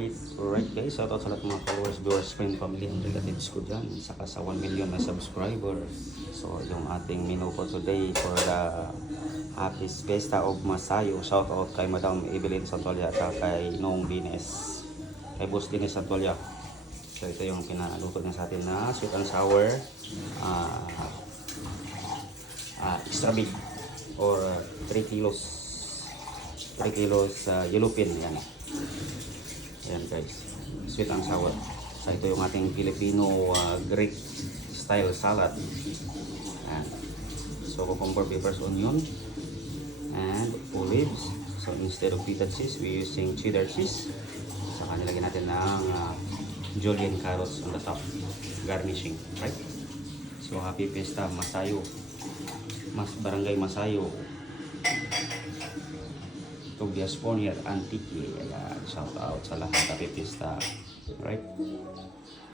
Alright guys, shoutout sa lahat ng mga followers, viewers, friend, family, and relatives ko dyan. Saka sa 1 million na subscriber. So yung ating menu for today for the Happy Fiesta of Masayo. Shoutout kay Madam Evelyn Santolia at kay Noong Bines. Kay Boss Dines Santolia. So ito yung pinaluto niya sa atin na sweet and sour extra big or 3 kilos yellow pin. Yan. Ayan guys, sweet and sour. So ito yung ating Filipino Greek style salad. Ayan. So cucumber, peppers, onion, and olives. So instead of feta cheese, we're using cheddar cheese. Saka nilagyan natin ng julienne carrots on the top, garnishing, right? So happy fiesta Masayo, Barangay Masayo, Tobias Ponier Antique. Ayan, shout out sa lahat, happy fiesta, right?